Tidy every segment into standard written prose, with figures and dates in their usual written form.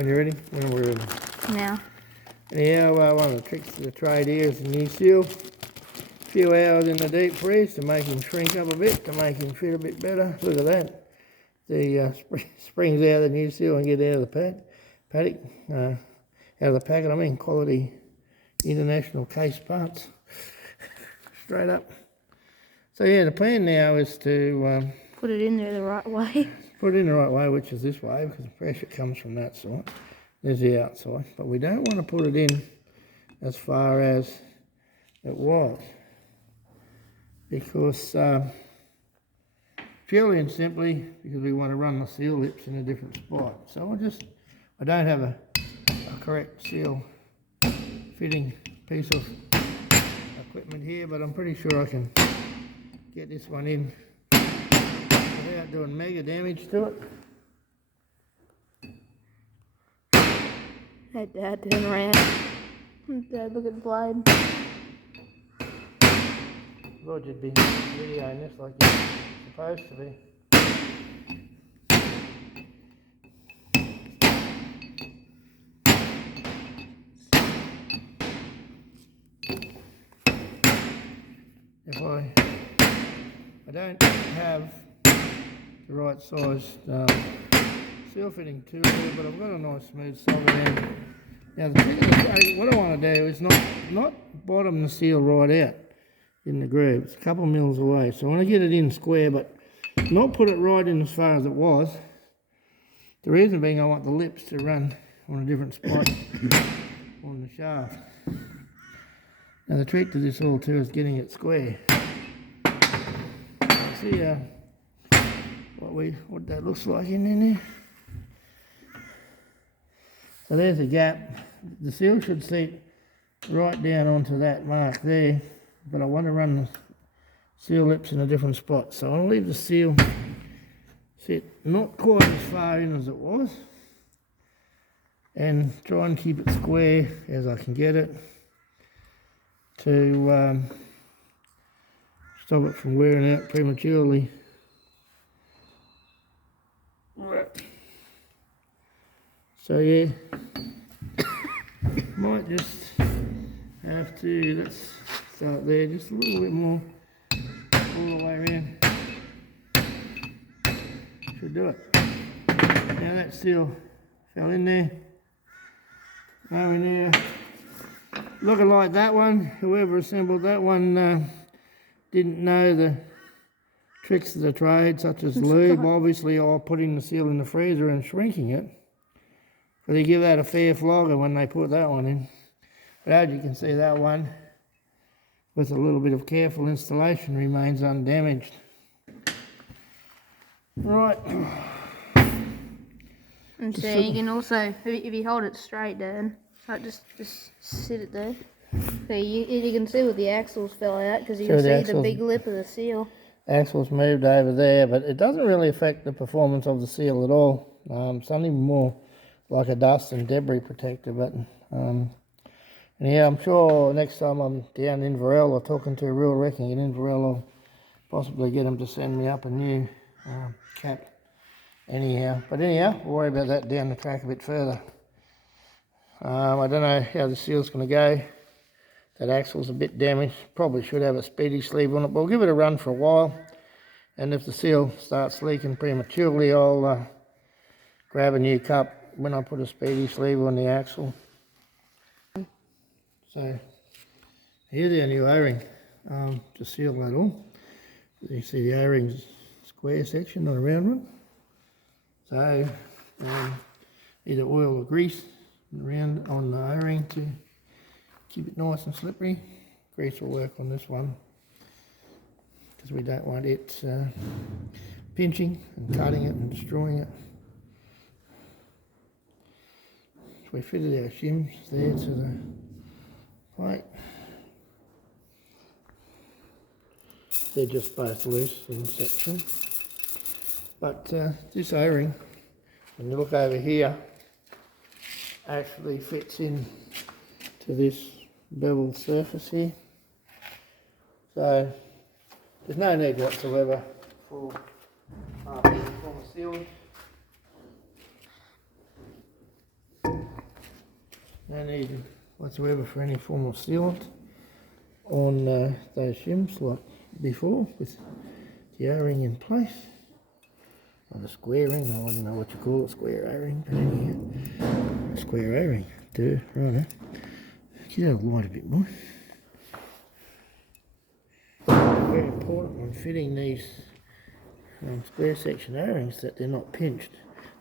When you're ready? When we're ready. Now. Anyhow, one of the tricks of the trade here is the new seal. A few hours in the deep freeze to make him shrink up a bit, to make him fit a bit better. Look at that. The springs out of the new seal and get out of the paddock. Out of the packet, I mean quality international case parts. Straight up. So yeah, the plan now is to put it in there the right way. Put it in the right way, which is this way, because the pressure comes from that side. There's the outside. But we don't want to put it in as far as it was. Because, purely and simply, because we want to run the seal lips in a different spot. So I don't have a correct seal fitting piece of equipment here, but I'm pretty sure I can get this one in without doing mega damage to it. Hey Dad, turn around. Dad, look at the blade. Thought you'd be videoing this like you're supposed to be. If I don't have the right size seal fitting tool here, but I've got a nice smooth solder end. Now the trick of what I want to do is not bottom the seal right out in the groove. It's a couple of mils away, so I want to get it in square, but not put it right in as far as it was. The reason being I want the lips to run on a different spot on the shaft. Now the trick to this all too is getting it square. See what that looks like in there. So there's a gap. The seal should sit right down onto that mark there, but I want to run the seal lips in a different spot. So I'll leave the seal sit not quite as far in as it was, and try and keep it square as I can get it to stop it from wearing out prematurely. So yeah, might just have to, let's start there just a little bit more all the way around. Should do it. Now that seal fell in there. Nowhere near. Looking like that one, whoever assembled that one didn't know the tricks of the trade, such as lube, obviously, or putting the seal in the freezer and shrinking it. But they give that a fair flogger when they put that one in. But as you can see, that one, with a little bit of careful installation, remains undamaged. Right. And so you can also, if you hold it straight, Dad, like just sit it there. So you can see where the axles fell out, because you can see the big lip of the seal. Axles moved over there, but it doesn't really affect the performance of the seal at all. It's only more like a dust and debris protector. But yeah, I'm sure next time I'm down in Inverell or talking to a real wrecking in Inverell, I'll possibly get them to send me up a new cap. Anyhow, we'll worry about that down the track a bit further. I don't know how the seal's going to go. That axle's a bit damaged. Probably should have a speedy sleeve on it, but we'll give it a run for a while. And if the seal starts leaking prematurely, I'll grab a new cup when I put a speedy sleeve on the axle. So here's our new O-ring to seal that all. You see the O-ring's square section, not a round one. So either oil or grease around on the O-ring to keep it nice and slippery. Grease will work on this one because we don't want it pinching and cutting it and destroying it. So we fitted our shims there to the plate. They're just both loose in section. But this O-ring, when you look over here, actually fits in to this bevel surface here. So there's no need whatsoever for the sealing. No need whatsoever for any form of sealant on those shims like before with the O-ring in place. Or the square ring, I don't know what you call it, square O-ring, but anyhow, square O-ring. Righto. Get out of light a bit more. Very important when fitting these square section O-rings that they're not pinched,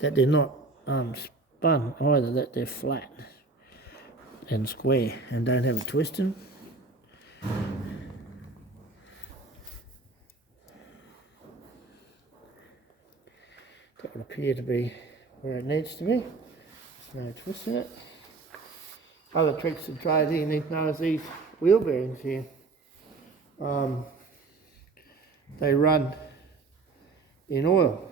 that they're not spun either, that they're flat and square and don't have a twist in them. That would appear to be where it needs to be. There's no twist in it. Other tricks to try that you need to know is these wheel bearings here. They run in oil,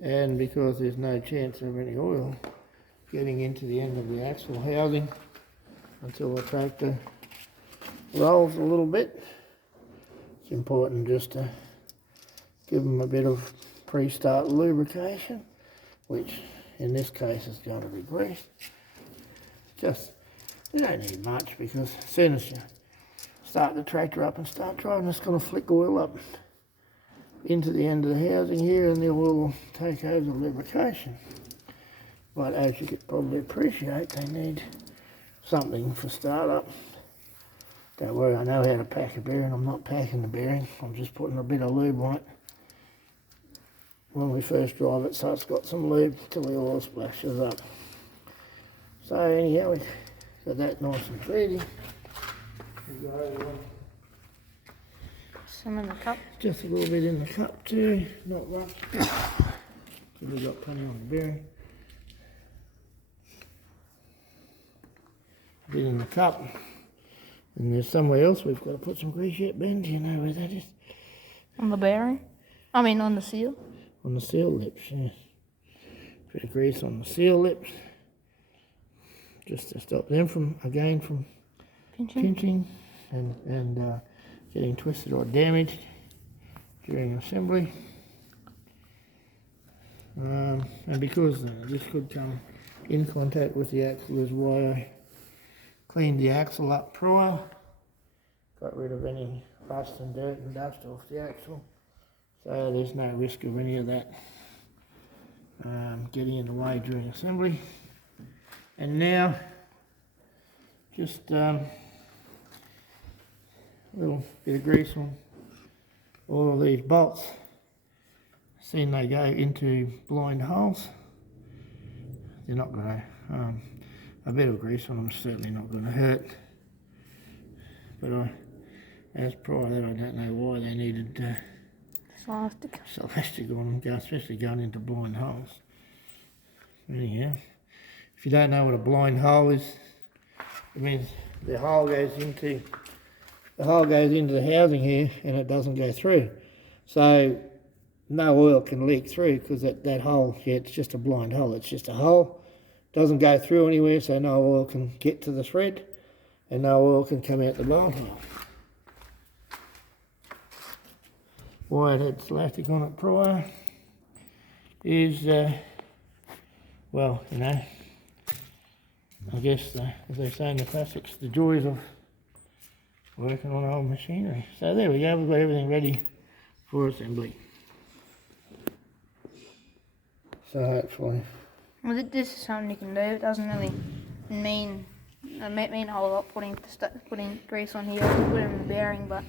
and because there's no chance of any oil getting into the end of the axle housing until the tractor rolls a little bit, it's important just to give them a bit of pre-start lubrication, which in this case is going to be grease. You don't need much, because as soon as you start the tractor up and start driving, it's going to flick oil up into the end of the housing here, and the oil will take over the lubrication. But as you could probably appreciate, they need something for startup. Don't worry, I know how to pack a bearing. I'm not packing the bearing, I'm just putting a bit of lube on it when we first drive it, so it's got some lube till the oil splashes up. So anyhow, we got that nice and pretty. Some in the cup. Just a little bit in the cup too, not much. We've got plenty on the bearing. A bit in the cup. And there's somewhere else we've got to put some grease yet, Ben. Do you know where that is? On the bearing? I mean on the seal? On the seal lips, yeah. Bit of grease on the seal lips. Just to stop them from pinching and getting twisted or damaged during assembly. And because this could come in contact with the axle, is why I cleaned the axle up prior, got rid of any rust and dirt and dust off the axle, so there's no risk of any of that getting in the way during assembly. And now just a little bit of grease on all of these bolts. Seen they go into blind holes. They're not going to, a bit of grease on them is certainly not going to hurt. But as prior to that, I don't know why they needed elastic on them, especially going into blind holes. Anyhow, if you don't know what a blind hole is, it means the hole goes into the housing here and it doesn't go through. So no oil can leak through, because that hole, yeah, it's just a blind hole. It's just a hole. Doesn't go through anywhere, so no oil can get to the thread and no oil can come out the blind hole. Why it had elastic on it prior is, well, you know, I guess, as they say in the classics, the joys of working on old machinery. So there we go, we've got everything ready for assembly. So hopefully. Well, this is something you can do. It doesn't really mean a whole lot putting grease on here, put it in the bearing, but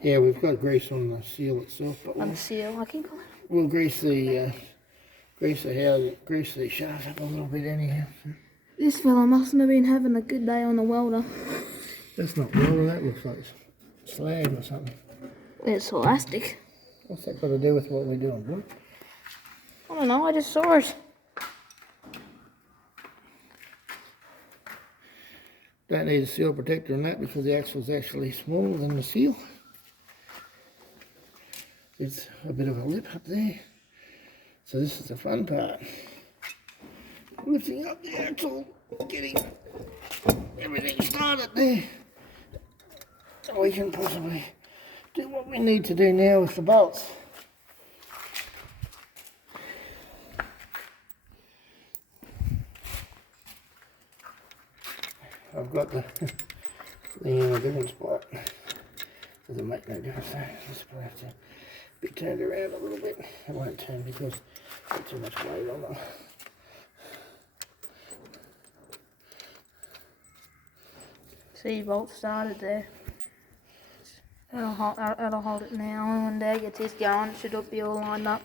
yeah, we've got grease on the seal itself, but on the seal, I can call it. We'll grease the shaft up a little bit anyhow. This fella mustn't have been having a good day on the welder. That's not welder, that looks like slag or something. It's elastic. What's that got to do with what we're doing, boy? I don't know, I just saw it. Don't need a seal protector on that because the axle's actually smaller than the seal. There's a bit of a lip up there. So this is the fun part. Lifting up the axle, getting everything started there. So we can possibly do what we need to do now with the bolts. I've got the thing in a different spot. Doesn't make no difference. This will have to be turned around a little bit. It won't turn because there's too much weight on it. See, bolt started there. That'll hold it now. And when Dad gets this going, it should be all lined up.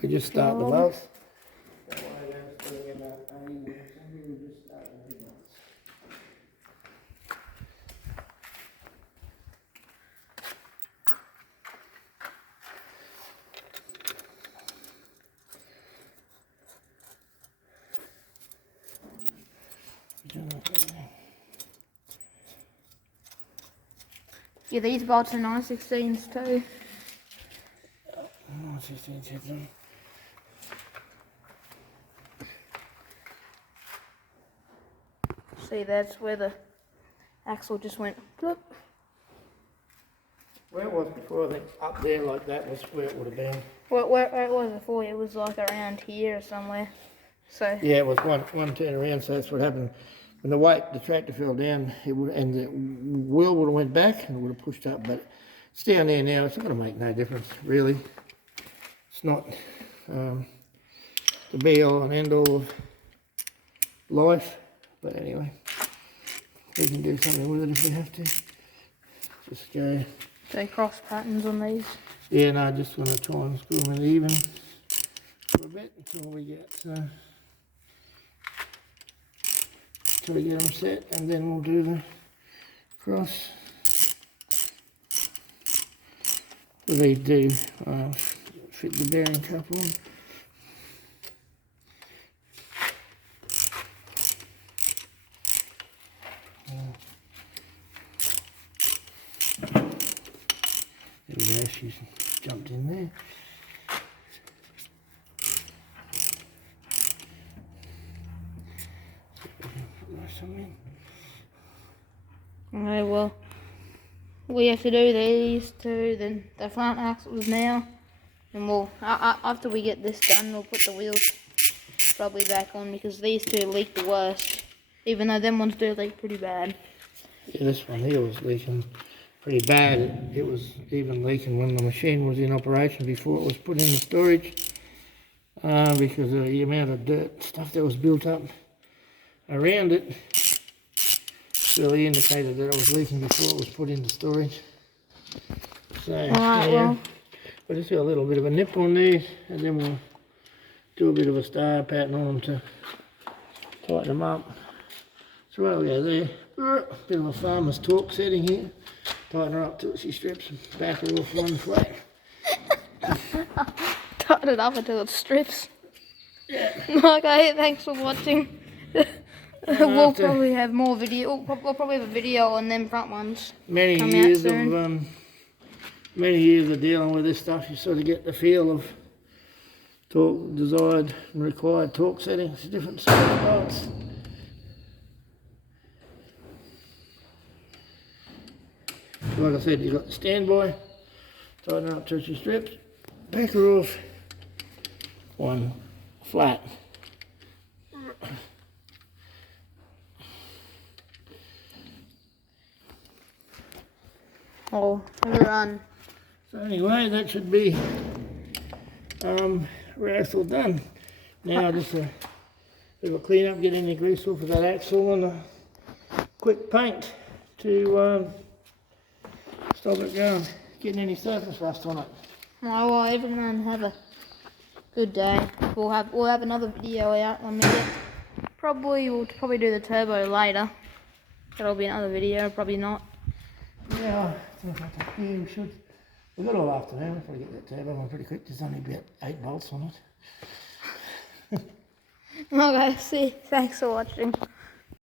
We just start the bolts. Yeah, these bolts are 9/16s too. 16 hit them. See, that's where the axle just went bloop. Where it was before, I think up there like that was where it would have been. Where it was before, it was like around here or somewhere. So Yeah, it was one turn around, so that's what happened. When the tractor fell down, and the wheel would have went back and it would have pushed up, but it's down there now. It's not going to make no difference, really. It's not the be all and end all of life, but anyway, we can do something with it if we have to. Just go. So cross patterns on these. Yeah, no, I just want to try and screw them in even for a bit until we get them set, and then we'll do the cross. They do fit the bearing couple on. There we go, she's jumped in there. Okay, well, we have to do these two, then the front axles now, and we'll, after we get this done, we'll put the wheels probably back on, because these two leak the worst, even though them ones do leak pretty bad. Yeah, this one here was leaking pretty bad. It was even leaking when the machine was in operation before it was put into storage, because of the amount of dirt stuff that was built up around it. Really indicated that it was leaking before it was put into storage. So Alright, yeah, well, we'll just got a little bit of a nip on these, and then we'll do a bit of a star pattern on them to tighten them up. So I'll go there. Bit of a farmer's torque setting here. Tighten her up till she strips and back her off one flat. tighten it up until it strips. Yeah. Okay, thanks for watching. We'll probably have more video. We'll probably have a video on them front ones. Many years of dealing with this stuff, you sort of get the feel of torque, desired and required torque settings, different sort of parts. Like I said, you've got the standby, tighten her up till she strips, back her off one flat. Oh, run. So anyway, that should be rear axle done. Now just a bit of a clean up, get any grease off of that axle, and a quick paint to stop it going, getting any surface rust on it. Oh, well, everyone have a good day. We'll have another video out when we get. We'll probably do the turbo later. That'll be another video, probably not. Yeah, we should. We've got all afternoon, we'll probably get that turbo on pretty quick. There's only about 8 bolts on it. Okay, see, thanks for watching.